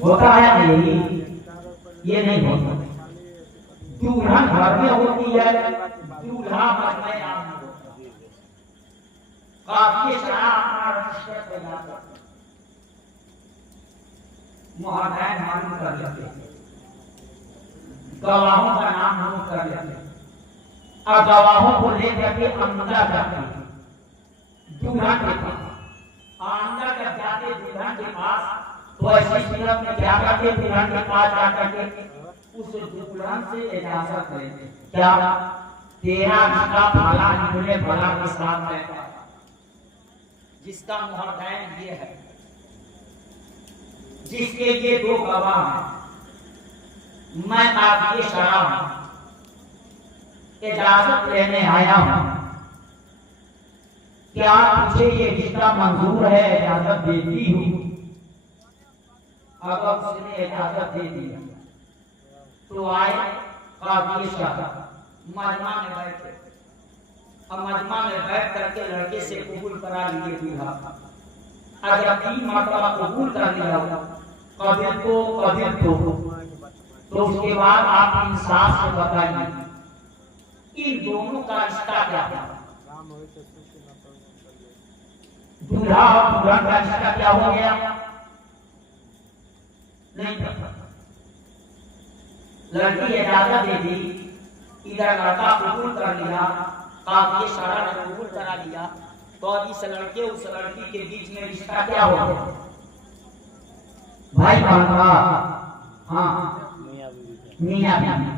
होता है नहीं, ये नहीं होता। दुल्हन घर में होती है, दूल्हा घर में आम होता है। काफी सारा अपना रजिस्टर तैयार करते हैं, मुहर्रम मालूम कर लेते हैं, गवाहों का नाम नोट कर लेते हैं और गवाहों को लेकर के अंदर जाते हैं दुल्हन के पास। अंदर जब जाते दुल्हन के पास तो ऐसी सूरत में क्या करते, दुल्हन के पास जाकर के उस दुल्हन से इजाजत लेते, क्या तेरा जिसका भला निकले भला के साथ रहता है, जिसका मुहर्रम ये है, जिसके ये दो गवाह हैं, मैं आपके शराब इजाजत लेने आया हूं, क्या तुझे ये रिश्ता मंजूर है, इजाजत देती हूं? अगर उसने इजाजत दे दी तो आए काफी शाह मजमा में बैठे, अब मजमा में बैठ करके लड़के से कबूल करा लिए दूल्हा। अगर 3 मरतबा कबूल कर लिया कभी तो उसके बाद आप इंसाफ से बताइए इन दोनों का रिश्ता क्या था, दूल्हा और दुल्हन का रिश्ता क्या हो गया? नहीं पता। लड़की इजाजत दे दी, इधर लड़का कबूल कर लिया, काफी सारा ने कबूल करा लिया, तो अब इस लड़के उस लड़की के बीच में रिश्ता क्या हो गया? भाई बहन, हाँ मियां बीवी।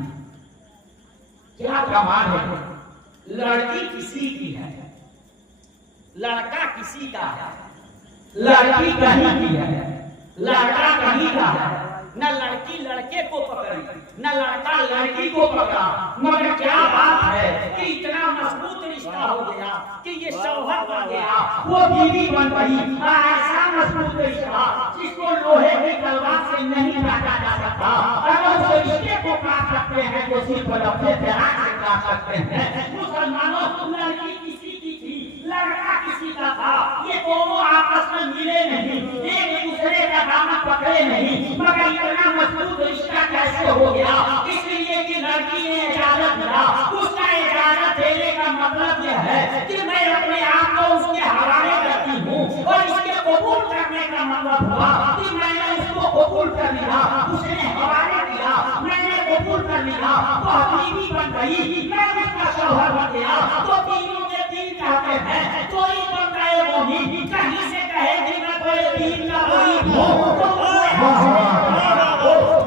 क्या कमाल है, लड़की किसी की है, लड़का किसी का है, लड़की कहीं की है, लड़का कहीं का है, न लड़की लड़के को पकड़ी न लड़का लड़की को पकड़ा। मगर क्या बात है कि इतना मजबूत रिश्ता हो गया कि ये शौहर बन गया, वो बीवी बन गई। ऐसा मजबूत रिश्ता जिसको लोहे की तलवार से नहीं काटा जा सकता। अगर उस रिश्ते को काट सकते हैं तो सिर्फ अपने ध्यान से काट सकते हैं। मुसलमानों, लड़की किसी की थी, लड़का किसी का था, ये दोनों आपस में मिले नहीं, एक दूसरे का दामन पकड़े नहीं, मगर इतना मजबूत रिश्ता कैसे हो गया? इसलिए कि लड़की ने इजाजत दिया। उसका इजाजत देने का मतलब यह है कि मैं अपने आप को उसके हवाले करती हूँ, और इसके कबूल करने का मतलब हुआ कि मैंने उसको कबूल कर लिया, उसने हवाले दिया, मैंने कबूल कर लिया, वो बीवी बन गई, मैं उसका शौहर बन गया। तो तीनों के तीन कहते हैं, कोई बन गए वो ही, कहीं से कहे कि मैं कोई तीन का गरीब हूँ, तो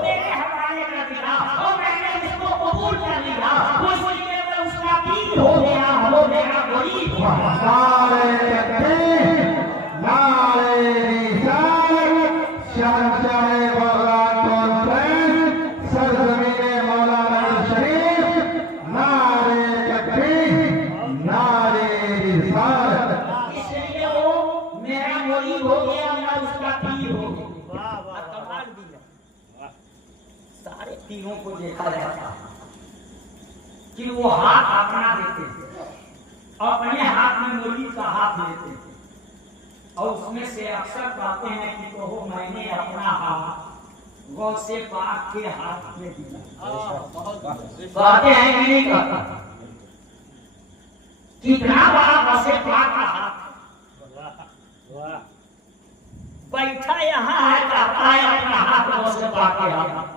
मेरे हवाले कर दिया और मैंने उसको कबूल कर लिया, उसके में उसका तीन हो गया, हो गया गरीब। तीनों को देखा जाता कि वो हाथ अपना देते थे, अपने हाथ में मुर्गी का हाथ लेते थे, और उसमें से अक्सर कहते हैं कि तो मैंने अपना हाथ गौ से पाक के हाथ में दिया। कहते हैं कि नहीं कहते? कितना बड़ा गौ से पाक का हाथ, बैठा यहाँ है, कहता है अपना हाथ गौ से पाक के हाथ।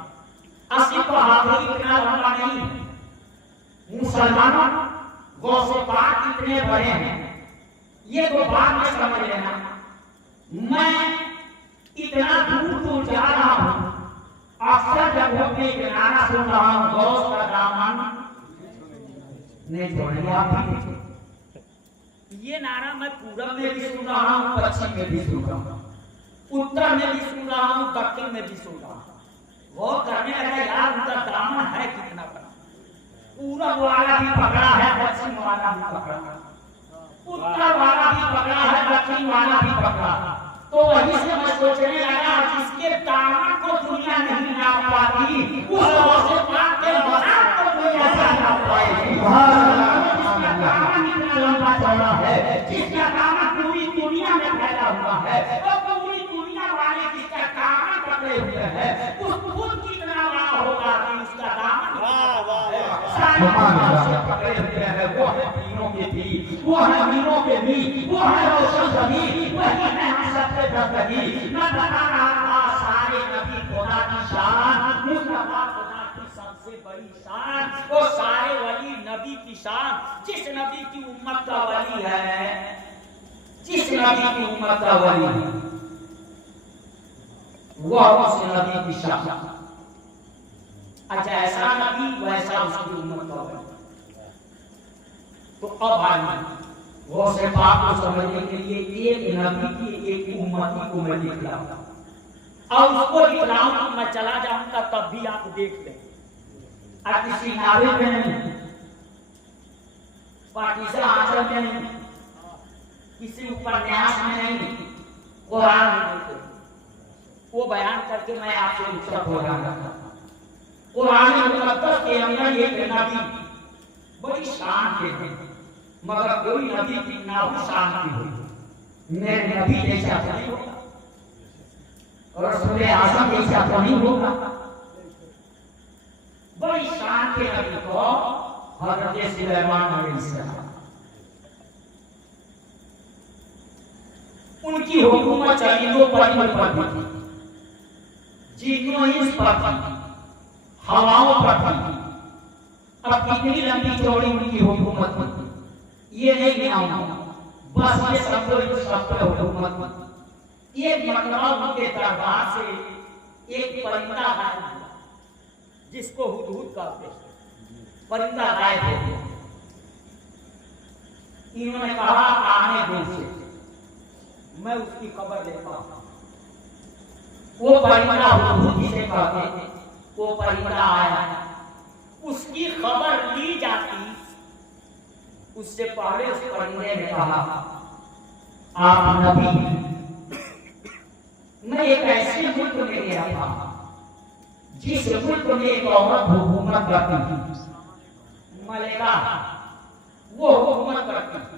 असली तो हाथों इतना लंबा नहीं है। मुसलमानों, गौ से पाक इतने बड़े हैं, ये तो बात में समझ लेना। मैं इतना दूर जा रहा हूँ, अक्सर जब मैं एक गाना सुन रहा हूँ, गौ का दामन नहीं छोड़ेंगे आप। ये नारा मैं पूरब में भी सुन रहा हूँ, पश्चिम में भी सुन रहा हूँ, उत्तर में भी सुन रहा हूँ, दक्षिण में भी सुन रहा हूँ। वो करने लगा, यार उनका दामन है कितना बड़ा, पूरब वाला भी पकड़ा है, पश्चिम वाला भी पकड़ा, उत्तर वाला भी पकड़ा है, दक्षिण वाला भी पकड़ा। तो वही से मैं सोचने लगा, जिसके दामन को दुनिया नहीं नाप पाती, उस से पाक के मनाम को दुनिया नाप पाएगी। जिसका दामन इतना लंबा चौड़ा है, जिसका दामन पूरी दुनिया में फैला हुआ है, तो पूरी दुनिया वाले जिसका दामन पकड़े हुए हैं, उस फूल कितना बड़ा होगा कि उसका दामन सारे से पकड़े हुए हैं। वो है तीनों के भी, वो है मीनों के भी, वो है रोशन सभी, वही है हम सबके दस्तगी। मैं बता रहा था सारे नबी खुदा की शान, मुस्तफा खुदा की सबसे बड़ी शान, वो सारे वली नबी की शान। जिस नबी की उम्मत का वली है, जिस नबी की उम्मत का वली है, वो उस नबी की शान। अच्छा, ऐसा नबी वैसा उसकी उम्मत का वली। तो अब आइए वो से पाक को समझने के लिए एक नबी की एक उम्मती को मैं दिखलाऊंगा और उसको दिखलाऊं तो मैं चला जाऊंगा, तब भी आप देख लें। आप किसी नारे में नहीं, पाकिस्तान आंचल में नहीं, किसी उपन्यास में नहीं, कुरान में नहीं, वो बयान करके मैं आपसे उत्तर हो रहा हूं। कुरान मुकद्दस के अंदर एक नबी बड़ी शान के थे, मगर कोई नबी की ना हो शान की हो। मेरे नबी जैसा नहीं होगा और रसूल आज़म जैसा तो नहीं होगा। बड़ी शान के नबी को हज़रत सुलेमान अलैहिस्सलाम, उनकी हुकूमत चलियों पर थी, जिन्नों इंस पर थी, हवाओं पर थी। अब कितनी लंबी चौड़ी उनकी हुकूमत थी ये नहीं गिनाऊंगा, बस ये समझो इस सब पे हुकूमत। एक मरतबा उनके दरबार से एक परिंदा गायब हुआ, जिसको हुदहुद कहते हैं। परिंदा गायब हो गया। इन्होंने कहा आने दो से, मैं उसकी खबर लेता हूं। वो परिंदा हुदहुद जिसे कहते थे, वो परिंदा आया, उसकी खबर ली जाती। उससे पहले उस परिंदे ने कहा आप नबी हैं। मैं एक ऐसे मुल्क में गया था जिस मुल्क में एक औरत हुकूमत करती थी, मलेका वो हुकूमत करती थी,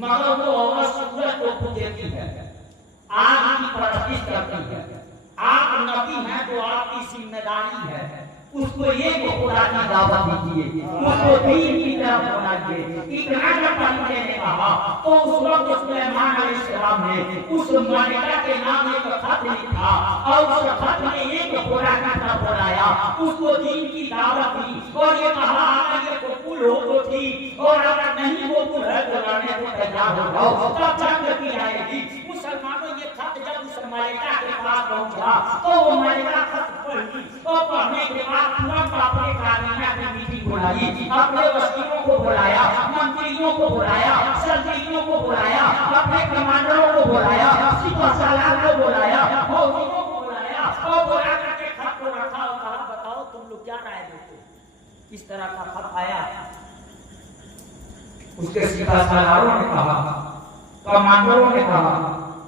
मगर वो औरत सूरज को पूजती है, आग की परस्तिश करती है। आप नबी हैं तो आपकी जिम्मेदारी है उसको एक खुदा की दावत दीजिए, उसको दीन की तरफ बुलाइए। इतना जब परिंदे ने कहा तो उस वक्त सुलेमान अलैहिस्सलाम ने उस मलिका के नाम एक खत लिखा और उस खत में एक खुदा की तरफ बुलाया, उसको दीन की दावत दी और ये कहा अगर ये कबूल हो तो ठीक, और अगर नहीं कबूल है तो लड़ने को तैयार हो जाओ, तब जंग की आएगी। मुसलमानों ये खत जब उस मलिका के पास पहुंचा तो वो मलिका खत पढ़ी और पढ़ने के बाद तुरंत अपने काबीना की मीटिंग बुलाई, अपने वज़ीरों को बुलाया, मंत्रियों को बुलाया, सरदारों को बुलाया, अपने कमांडरों को बुलाया, सिपहसालार को बुलाया, फौजियों को बुलाया और बुला करके खत को रखा और कहा बताओ तुम लोग क्या राय देते हो। इस तरह का खत आया। उसके सिपहसालारों ने कहा, कमांडरों ने कहा,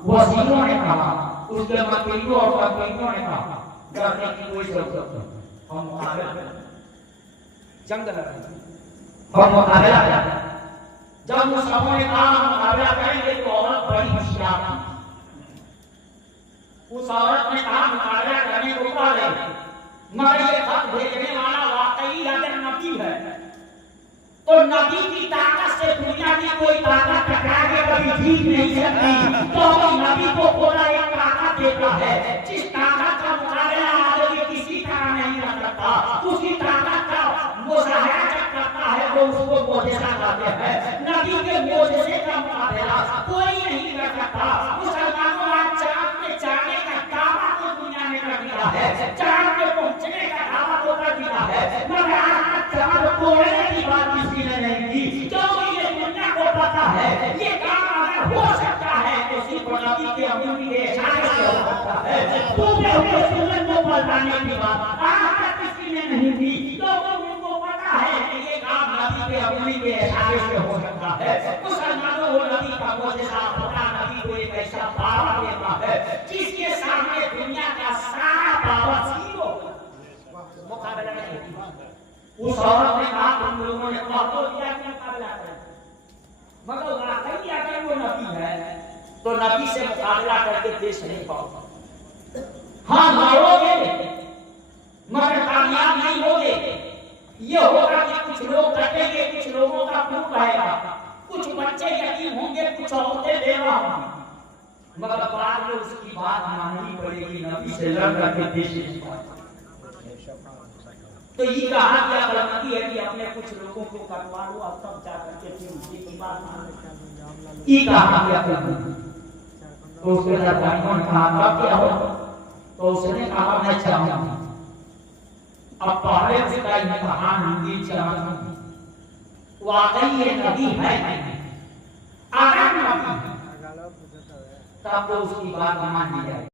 वज़ीरों ने कहा, उसके मंत्रियों और सरदारों ने कहा डरने की कोई जरूरत नहीं, हम मुकाबला जंग लड़ेंगे, हम मुकाबला करेंगे। जब वो सबों ने कहा मुकाबला करेंगे तो औरत बड़ी होशियार थी। उस औरत ने कहा मुकाबला करने को कह रहे, मगर ये खत भेजने वाला वाकई अगर नबी है तो नबी की ताकत से दुनिया की कोई ताकत टकरा के कभी जीत नहीं सकती। तो नबी को खुदा एक ताकत देता है, जिस ताकत का मुकाबला आदमी किसी तरह नहीं कर सकता, उसी ताकत का मुजाहरा जब करता है वो उसको मोजेज़ा कहते हैं। नबी के मोजेज़े का मुकाबला कोई नहीं कर सकता। मुसलमानों आज चांद पे जाने का दावा तो दुनिया ने कर दिया है, चांद पे पहुंचने का दावा तो कर दिया है, मगर आज चांद तोड़ने की बात किसी ने नहीं की, क्योंकि ये दुनिया को पता है ये काम अगर हो सकता है तो सिर्फ नबी के अमीरी के इशारे से हो सकता है। पूरे हुए सूरज को पलटाने की बात आज तक किसी ने नहीं की, क्योंकि उनको पता है कि ये काम नबी के अमीरी के इशारे से हो सकता है। मुसलमानों को नबी का मोजेज़ा पता, नबी को एक ऐसा पावर देता है जिसके सामने दुनिया का सारा पावर जीरो मुकाबला नहीं। उस औरत ने कहा तुम लोगों ने कहा तो दिया कि मुकाबला करें, मगर वाकई अगर वो नबी है तो नबी से मुकाबला करके देश नहीं पाओगे। हाँ लड़ोगे मगर बाद में उसकी बात माननी पड़ेगी, नबी से लड़ करके देश। तो ये कहा क्या गलती है कि अपने कुछ लोगों को कटवा लो और तब जा करके फिर उसी की बात मान। ये कहा क्या तो उसके साथ भाइयों ने कहा क्या हो, तो उसने कहा मैं चाहूंगा अब पहले उसका इम्तिहान होंगी चाहूंगा वाकई ये नबी है अगर नबी तब तो उसकी बात मान ली जाए।